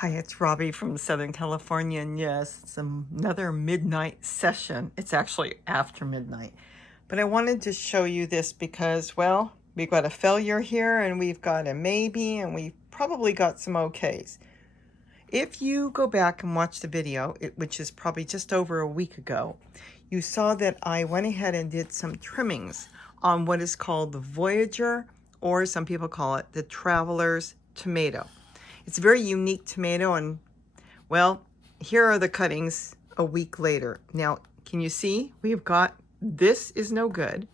Hi, it's Robbie from Southern California, and yes, it's another midnight session. It's actually after midnight. But I wanted to show you this because, well, we've got a failure here, and we've got a maybe, and we've probably got some okays. If you go back and watch the video, which is probably just over a week ago, you saw that I went ahead and did some trimmings on what is called the Voyager, or some people call it the Traveler's Tomato. It's a very unique tomato, and well, here are the cuttings a week later. Now, can you see? We've got, this is no good.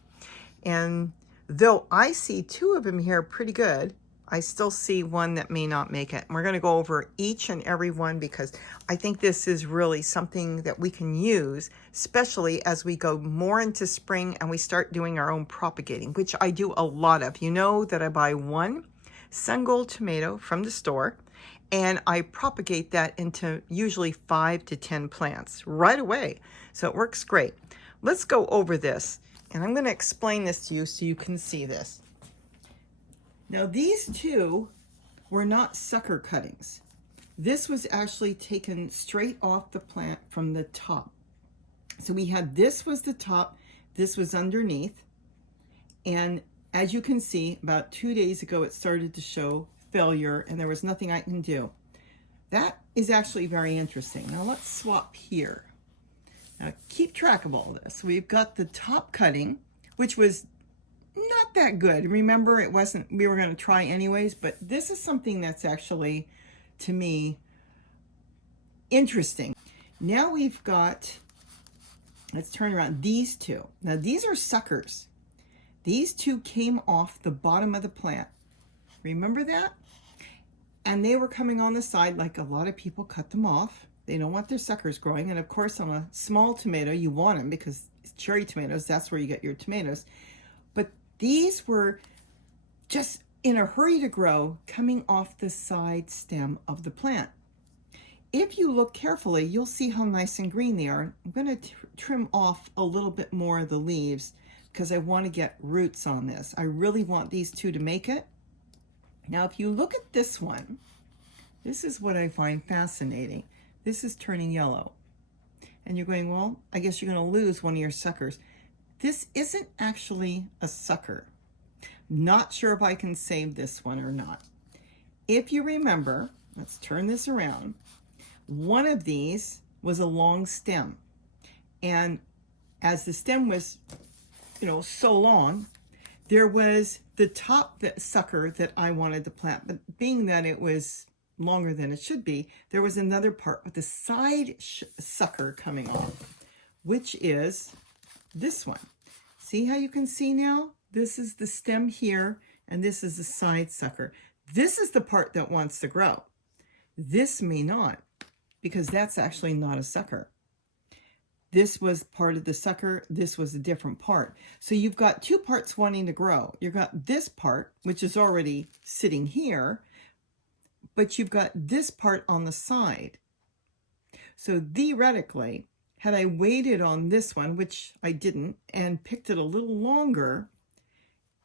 And though I see two of them here pretty good, I still see one that may not make it. And we're gonna go over each and every one because I think this is really something that we can use, especially as we go more into spring and we start doing our own propagating, which I do a lot of. You know that I buy one sun-gold tomato from the store, and I propagate that into usually 5 to 10 plants right away. So it works great. Let's go over this, and I'm going to explain this to you so you can see this. Now, these two were not sucker cuttings. This was actually taken straight off the plant from the top. So we had, this was the top, this was underneath, and as you can see, about 2 days ago, it started to show failure and there was nothing I can do. That is actually very interesting. Now let's swap here. Now keep track of all this. We've got the top cutting, which was not that good. Remember, it wasn't, we were going to try anyways, but this is something that's actually, to me, interesting. Now we've got, let's turn around, these two. Now these are suckers. These two came off the bottom of the plant. Remember that? And they were coming on the side, like a lot of people cut them off. They don't want their suckers growing. And of course, on a small tomato, you want them because it's cherry tomatoes, that's where you get your tomatoes. But these were just in a hurry to grow, coming off the side stem of the plant. If you look carefully, you'll see how nice and green they are. I'm going to trim off a little bit more of the leaves because I want to get roots on this. I really want these two to make it. Now, if you look at this one, this is what I find fascinating. This is turning yellow. And you're going, well, I guess you're going to lose one of your suckers. This isn't actually a sucker. Not sure if I can save this one or not. If you remember, let's turn this around. One of these was a long stem. And as the stem was, so long, there was the top sucker that I wanted to plant, but being that it was longer than it should be, there was another part with the side sucker coming off, which is this one. See how you can see now? This is the stem here, and this is the side sucker. This is the part that wants to grow. This may not, because that's actually not a sucker. This was part of the sucker. This was a different part. So you've got two parts wanting to grow. You've got this part, which is already sitting here, but you've got this part on the side. So theoretically, had I waited on this one, which I didn't, and picked it a little longer,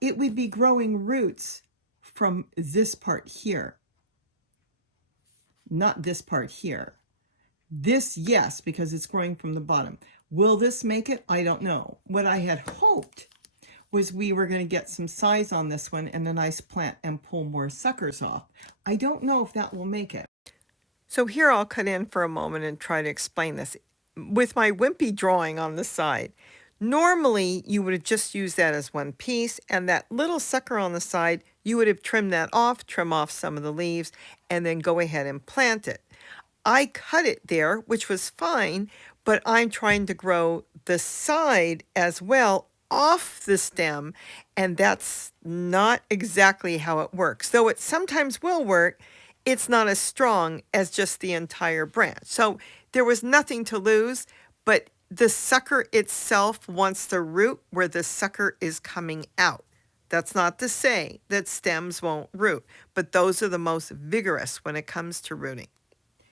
it would be growing roots from this part here, not this part here. This, yes, because it's growing from the bottom. Will this make it? I don't know. What I had hoped was we were going to get some size on this one and a nice plant and pull more suckers off. I don't know if that will make it. So here I'll cut in for a moment and try to explain this. With my wimpy drawing on the side, normally you would have just used that as one piece, and that little sucker on the side, you would have trimmed that off, trim off some of the leaves, and then go ahead and plant it. I cut it there, which was fine, but I'm trying to grow the side as well off the stem, and that's not exactly how it works. Though it sometimes will work, it's not as strong as just the entire branch. So there was nothing to lose, but the sucker itself wants the root where the sucker is coming out. That's not to say that stems won't root, but those are the most vigorous when it comes to rooting.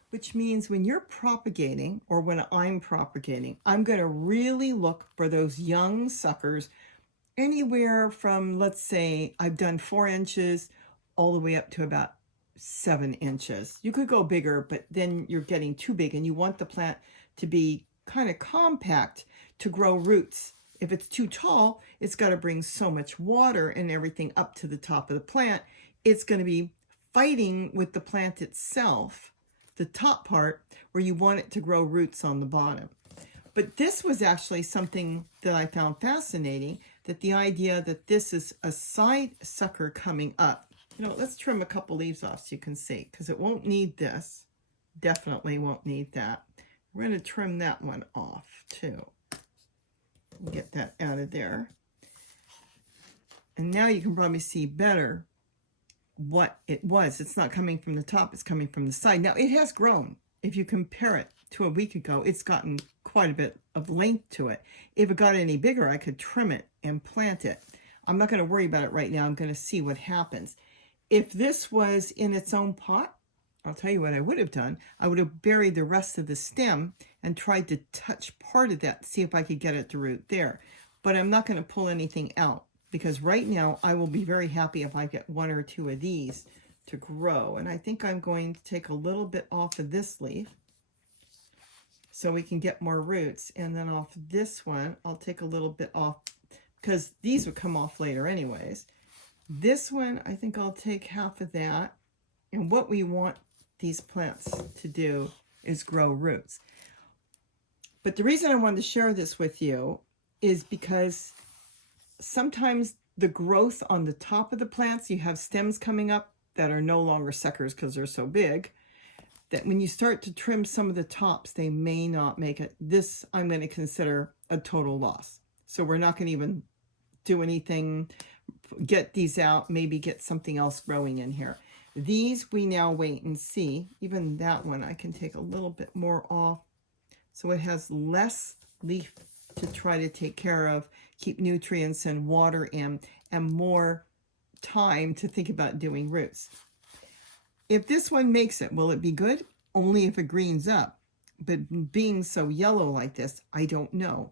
Which means when you're propagating, or when I'm propagating, I'm going to really look for those young suckers anywhere from, let's say, I've done 4 inches all the way up to about 7 inches. You could go bigger, but then you're getting too big, and you want the plant to be kind of compact to grow roots. If it's too tall, it's got to bring so much water and everything up to the top of the plant. It's going to be fighting with the plant itself, the top part, where you want it to grow roots on the bottom. But this was actually something that I found fascinating, that the idea that this is a side sucker coming up. You know, let's trim a couple leaves off so you can see, because it won't need this. Definitely won't need that. We're going to trim that one off too. Get that out of there. And now you can probably see better what it was. It's not coming from the top, it's coming from the side. Now it has grown. If you compare it to a week ago, it's gotten quite a bit of length to it. If it got any bigger, I could trim it and plant it. I'm not going to worry about it right now. I'm going to see what happens. If this was in its own pot, I'll tell you what I would have done. I would have buried the rest of the stem and tried to touch part of that, see if I could get it to root there. But I'm not going to pull anything out, because right now I will be very happy if I get 1 or 2 of these to grow. And I think I'm going to take a little bit off of this leaf so we can get more roots. And then off this one, I'll take a little bit off, because these would come off later anyways. This one, I think I'll take half of that. And what we want these plants to do is grow roots. But the reason I wanted to share this with you is because sometimes the growth on the top of the plants, you have stems coming up that are no longer suckers because they're so big, that when you start to trim some of the tops, they may not make it. This I'm going to consider a total loss. So we're not going to even do anything, get these out, maybe get something else growing in here. These we now wait and see. Even that one I can take a little bit more off so it has less leaf to try to take care of, keep nutrients and water in, and more time to think about doing roots. If this one makes it, will it be good? Only if it greens up. But being so yellow like this, I don't know.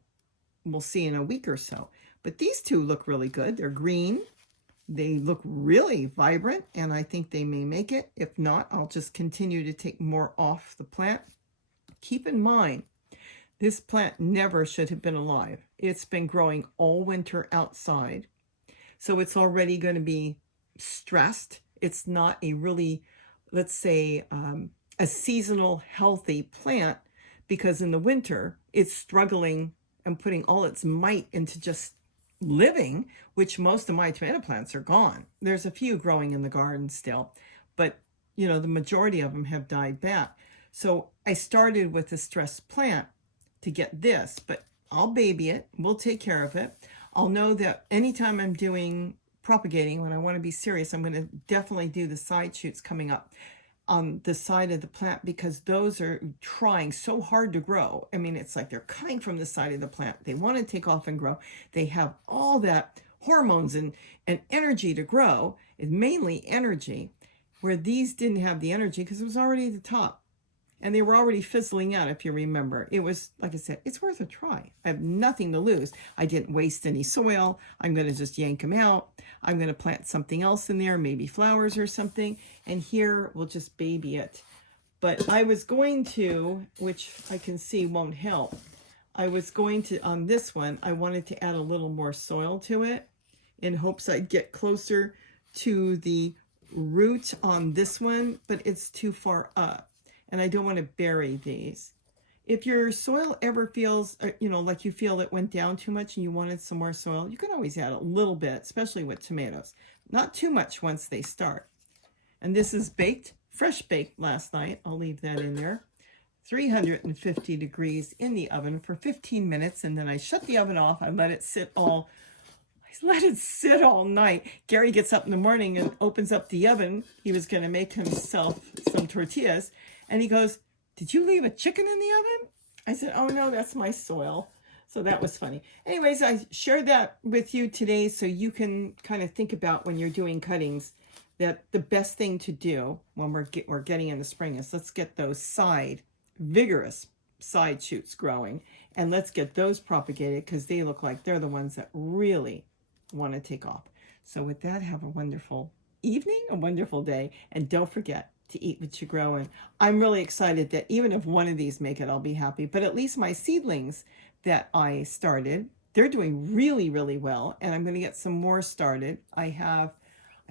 We'll see in a week or so. But these two look really good. They're green. They look really vibrant, and I think they may make it. If not, I'll just continue to take more off the plant. Keep in mind, this plant never should have been alive. It's been growing all winter outside. So it's already going to be stressed. It's not a really, let's say, a seasonal healthy plant, because in the winter, it's struggling and putting all its might into just living, which most of my tomato plants are gone. There's a few growing in the garden still, but you know, the majority of them have died back. So I started with a stressed plant to get this, but I'll baby it. We'll take care of it. I'll know that anytime I'm doing propagating, when I want to be serious, I'm going to definitely do the side shoots coming up on the side of the plant, because those are trying so hard to grow. I mean, it's like they're coming from the side of the plant. They want to take off and grow. They have all that hormones and energy to grow, and mainly energy, where these didn't have the energy because it was already at the top. And they were already fizzling out, if you remember. It was, like I said, it's worth a try. I have nothing to lose. I didn't waste any soil. I'm going to just yank them out. I'm going to plant something else in there, maybe flowers or something. And here, we'll just baby it. But I was going to, which I can see won't help, I was going to, on this one, I wanted to add a little more soil to it in hopes I'd get closer to the root on this one, but it's too far up. And I don't want to bury these. If your soil ever feels, you know, like you feel it went down too much and you wanted some more soil, you can always add a little bit, especially with tomatoes. Not too much once they start. And this is baked, fresh baked last night. I'll leave that in there. 350 degrees in the oven for 15 minutes. And then I shut the oven off. I let it sit all night. Gary gets up in the morning and opens up the oven. He was going to make himself some tortillas. And he goes, "Did you leave a chicken in the oven?" I said, "Oh no, that's my soil." So that was funny. Anyways, I shared that with you today so you can kind of think about when you're doing cuttings that the best thing to do when we're getting in the spring is let's get those vigorous side shoots growing, and let's get those propagated, because they look like they're the ones that really want to take off. So with that, have a wonderful evening, a wonderful day, and don't forget to eat what you grow. And I'm really excited that even if one of these make it, I'll be happy. But at least my seedlings that I started, they're doing really, really well. And I'm going to get some more started. I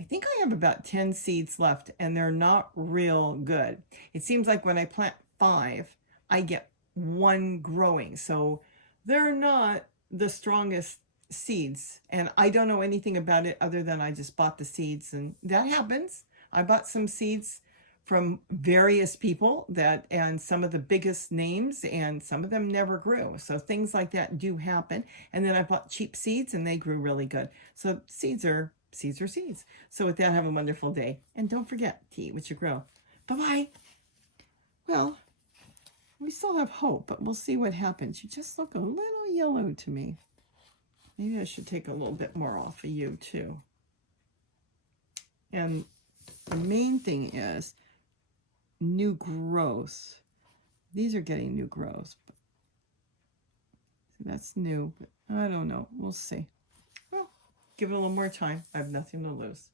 think I have about 10 seeds left, and they're not real good. It seems like when I plant 5, I get 1 growing. So they're not the strongest seeds, and I don't know anything about it other than I just bought the seeds, and that happens. I bought some seeds from various people and some of the biggest names, and some of them never grew. So things like that do happen. And then I bought cheap seeds, and they grew really good. So seeds are seeds. So with that, have a wonderful day, and don't forget to eat what you grow. Bye-bye. Well, we still have hope, but we'll see what happens. You just look a little yellow to me. Maybe I should take a little bit more off of you too. And the main thing is new growth. These are getting new growth. That's new, but I don't know. We'll see. Well, give it a little more time. I have nothing to lose.